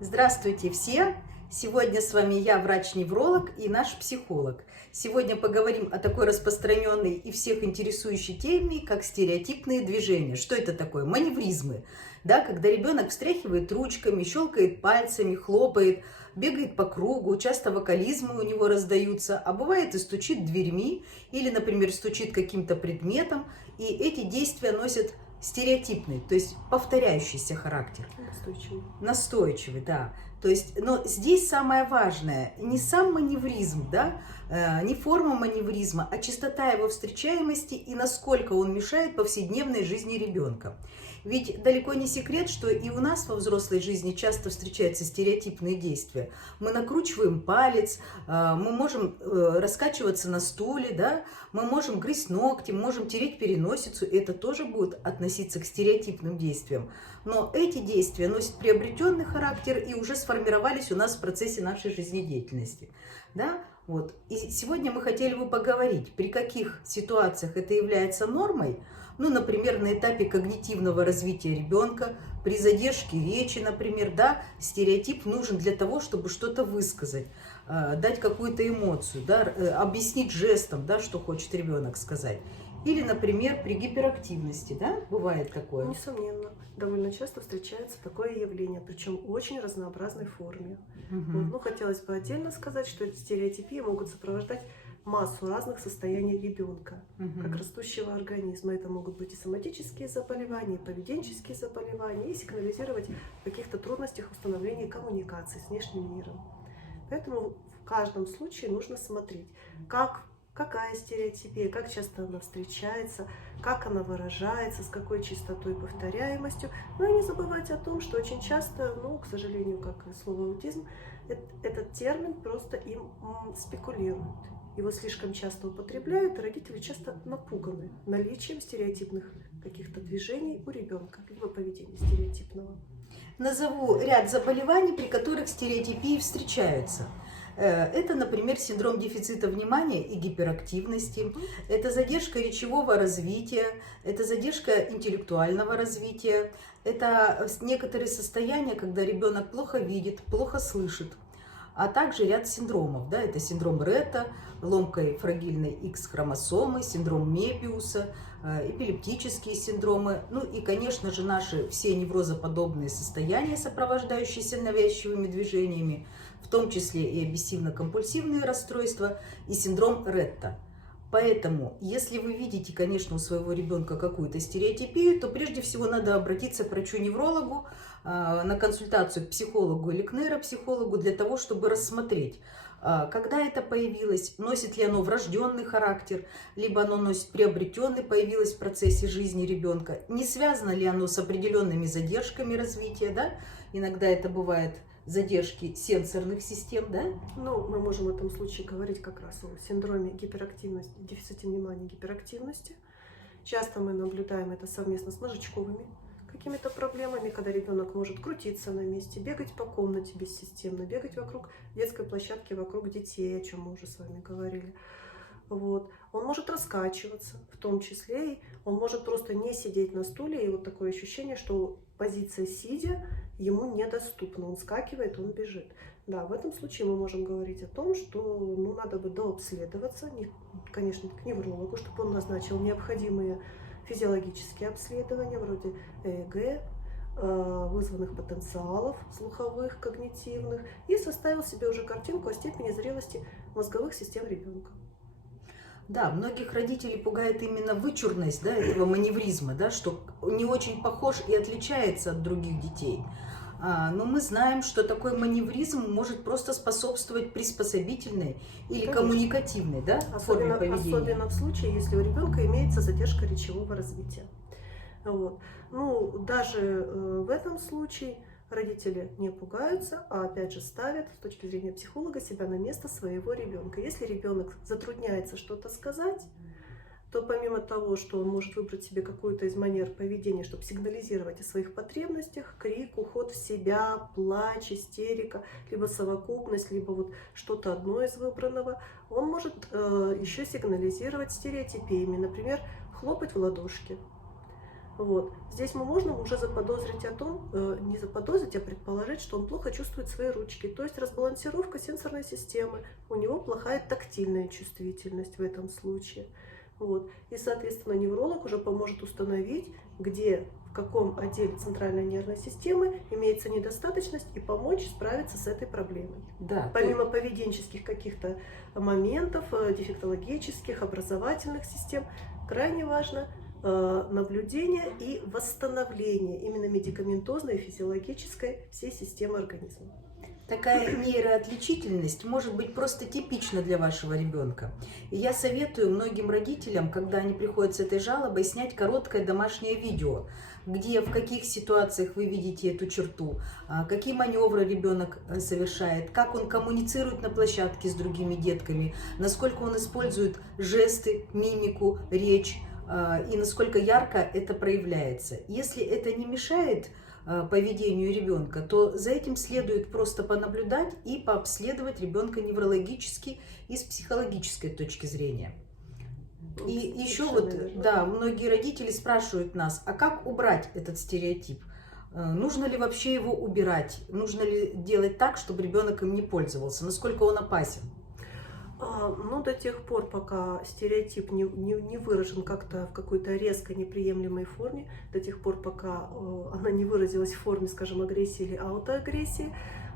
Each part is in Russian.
Здравствуйте все! Сегодня с вами я, врач-невролог и наш психолог. Сегодня поговорим о такой распространенной и всех интересующей теме, как стереотипные движения. Что это такое? Маневризмы. Да, когда ребенок встряхивает ручками, щелкает пальцами, хлопает, бегает по кругу, часто вокализмы у него раздаются, а бывает и стучит дверьми или, например, стучит каким-то предметом. И эти действия носят стереотипный, то есть повторяющийся характер. Настойчивый. Настойчивый, да. То есть, но здесь самое важное не сам маневризм, да, не форма маневризма, а частота его встречаемости и насколько он мешает повседневной жизни ребенка. Ведь далеко не секрет, что и у нас во взрослой жизни часто встречаются стереотипные действия. Мы накручиваем палец, мы можем раскачиваться на стуле, да, мы можем грызть ногти, можем тереть переносицу, и это тоже будет относиться к стереотипным действиям. Но эти действия носят приобретенный характер и уже сформировались у нас в процессе нашей жизнедеятельности. Да? Вот. И сегодня мы хотели бы поговорить, при каких ситуациях это является нормой. Ну, например, на этапе когнитивного развития ребенка, при задержке речи, например, да, стереотип нужен для того, чтобы что-то высказать, дать какую-то эмоцию, да, объяснить жестом, да, что хочет ребенок сказать. Или, например, при гиперактивности, да, бывает такое. Несомненно, довольно часто встречается такое явление, причем в очень разнообразной форме. Вот. Ну, хотелось бы отдельно сказать, что эти стереотипы могут сопровождать массу разных состояний ребенка, как растущего организма. Это могут быть и соматические заболевания, и поведенческие заболевания, и сигнализировать о каких-то трудностях в установлении коммуникации с внешним миром. Поэтому в каждом случае нужно смотреть, какая стереотипия, как часто она встречается, как она выражается, с какой частотой и повторяемостью. Ну и не забывать о том, что очень часто, ну, к сожалению, как и слово аутизм, этот термин просто им спекулируют. Его слишком часто употребляют, и родители часто напуганы наличием стереотипных каких-то движений у ребенка, либо поведения стереотипного. Назову ряд заболеваний, при которых стереотипии встречаются. Это, например, синдром дефицита внимания и гиперактивности, это задержка речевого развития, это задержка интеллектуального развития, это некоторые состояния, когда ребенок плохо видит, плохо слышит, а также ряд синдромов. Да, это синдром Ретта, ломкой фрагильной X-хромосомы, синдром Мебиуса, эпилептические синдромы, ну и, конечно же, наши все неврозоподобные состояния, сопровождающиеся навязчивыми движениями, в том числе и обессивно-компульсивные расстройства, и синдром Ретта. Поэтому, если вы видите, конечно, у своего ребенка какую-то стереотипию, то прежде всего надо обратиться к врачу-неврологу, на консультацию к психологу или к нейропсихологу для того, чтобы рассмотреть, когда это появилось, носит ли оно врожденный характер, либо оно носит приобретенный, появилось в процессе жизни ребенка, не связано ли оно с определенными задержками развития, да? Иногда это бывает задержки сенсорных систем, да? Ну, мы можем в этом случае говорить как раз о синдроме гиперактивности, дефиците внимания, гиперактивности. Часто мы наблюдаем это совместно с мозжечковыми какими-то проблемами, когда ребенок может крутиться на месте, бегать по комнате бессистемно, бегать вокруг детской площадки, вокруг детей, о чем мы уже с вами говорили. Вот. Он может раскачиваться, в том числе, и он может просто не сидеть на стуле, и вот такое ощущение, что позиция сидя ему недоступна, он скакивает, он бежит. Да, в этом случае мы можем говорить о том, что надо бы дообследоваться, конечно, к неврологу, чтобы он назначил необходимые физиологические обследования, вроде ЭЭГ, вызванных потенциалов слуховых, когнитивных, и составил себе уже картинку о степени зрелости мозговых систем ребенка. Да, многих родителей пугает именно вычурность, да, этого маневризма, да, что не очень похож и отличается от других детей. Но мы знаем, что такой маневризм может просто способствовать приспособительной или Конечно. Коммуникативной, да, форме поведения. Особенно в случае, если у ребенка имеется задержка речевого развития. Вот. Ну, даже в этом случае родители не пугаются, а опять же ставят с точки зрения психолога себя на место своего ребенка. Если ребенок затрудняется что-то сказать, то помимо того, что он может выбрать себе какую-то из манер поведения, чтобы сигнализировать о своих потребностях, крик, уход в себя, плач, истерика, либо совокупность, либо вот что-то одно из выбранного, он может еще сигнализировать стереотипиями, например, хлопать в ладошки, Вот. Здесь мы можем уже заподозрить о том, не заподозрить, а предположить, что он плохо чувствует свои ручки. То есть разбалансировка сенсорной системы, у него плохая тактильная чувствительность в этом случае. Вот. И, соответственно, невролог уже поможет установить, где, в каком отделе центральной нервной системы имеется недостаточность, и помочь справиться с этой проблемой. Да, Помимо поведенческих каких-то моментов, дефектологических, образовательных систем, крайне важно наблюдение и восстановление именно медикаментозной и физиологической всей системы организма. такая нейроотличительность может быть просто типична для вашего ребенка. И я советую многим родителям, когда они приходят с этой жалобой, снять короткое домашнее видео, где, в каких ситуациях вы видите эту черту, какие маневры ребенок совершает, как он коммуницирует на площадке с другими детками, насколько он использует жесты, мимику, речь, и насколько ярко это проявляется. Если это не мешает поведению ребенка, то за этим следует просто понаблюдать и пообследовать ребенка неврологически и с психологической точки зрения. И еще вот, да, многие родители спрашивают нас, а как убрать этот стереотип? Нужно ли вообще его убирать? Нужно ли делать так, чтобы ребенок им не пользовался? Насколько он опасен? Ну, до тех пор, пока стереотип не выражен как-то в какой-то резко неприемлемой форме, до тех пор, пока она не выразилась в форме, скажем, агрессии или аутоагрессии,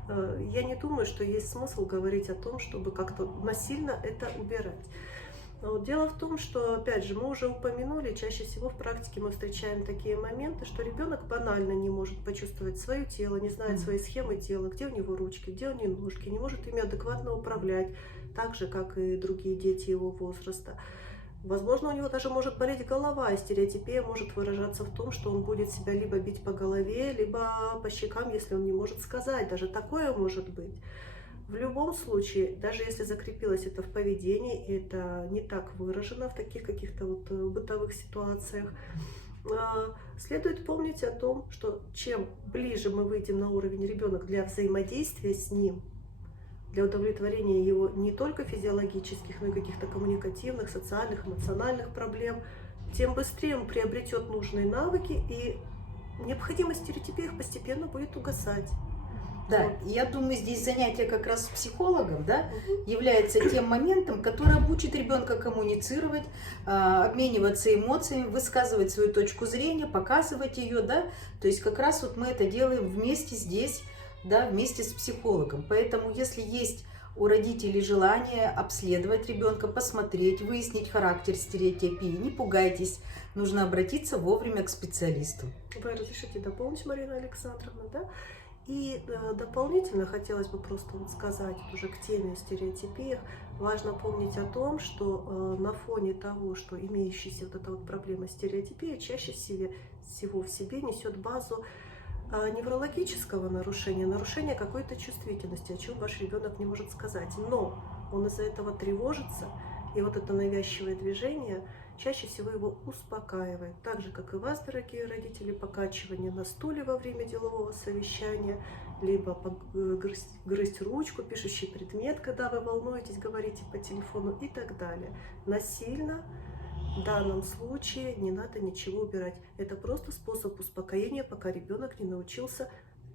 я не думаю, что есть смысл говорить о том, чтобы как-то насильно это убирать. Дело в том, что, опять же, мы уже упомянули, чаще всего в практике мы встречаем такие моменты, что ребенок банально не может почувствовать свое тело, не знает своей схемы тела, где у него ручки, где у него ножки, не может ими адекватно управлять, так же, как и другие дети его возраста. Возможно, у него даже может болеть голова, и стереотипия может выражаться в том, что он будет себя либо бить по голове, либо по щекам, если он не может сказать. Даже такое может быть. В любом случае, даже если закрепилось это в поведении, и это не так выражено в таких каких-то вот бытовых ситуациях, следует помнить о том, что чем ближе мы выйдем на уровень ребенка для взаимодействия с ним, для удовлетворения его не только физиологических, но и каких-то коммуникативных, социальных, эмоциональных проблем, тем быстрее он приобретет нужные навыки, и необходимость стереотипии их постепенно будет угасать. Да, я думаю, здесь занятие как раз с психологом, да, является тем моментом, который обучит ребенка коммуницировать, обмениваться эмоциями, высказывать свою точку зрения, показывать ее, да, то есть как раз вот мы это делаем вместе здесь, да, вместе с психологом. Поэтому если есть у родителей желание обследовать ребенка, посмотреть, выяснить характер стереотипии, не пугайтесь, нужно обратиться вовремя к специалисту. Вы разрешите дополнить, Марина Александровна, да? И дополнительно хотелось бы просто вот сказать уже к теме о стереотипиях, важно помнить о том, что на фоне того, что имеющаяся вот эта вот проблема стереотипии чаще всего в себе несет базу неврологического нарушения, нарушения какой-то чувствительности, о чем ваш ребенок не может сказать. Но он из-за этого тревожится, и вот это навязчивое движение чаще всего его успокаивает. Так же, как и вас, дорогие родители, покачивание на стуле во время делового совещания, либо грызть ручку, пишущий предмет, когда вы волнуетесь, говорите по телефону и так далее. Насильно в данном случае не надо ничего убирать. Это просто способ успокоения, пока ребенок не научился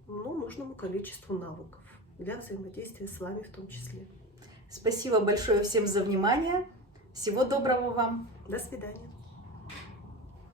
нужному количеству навыков для взаимодействия с вами в том числе. Спасибо большое всем за внимание. Всего доброго вам. До свидания.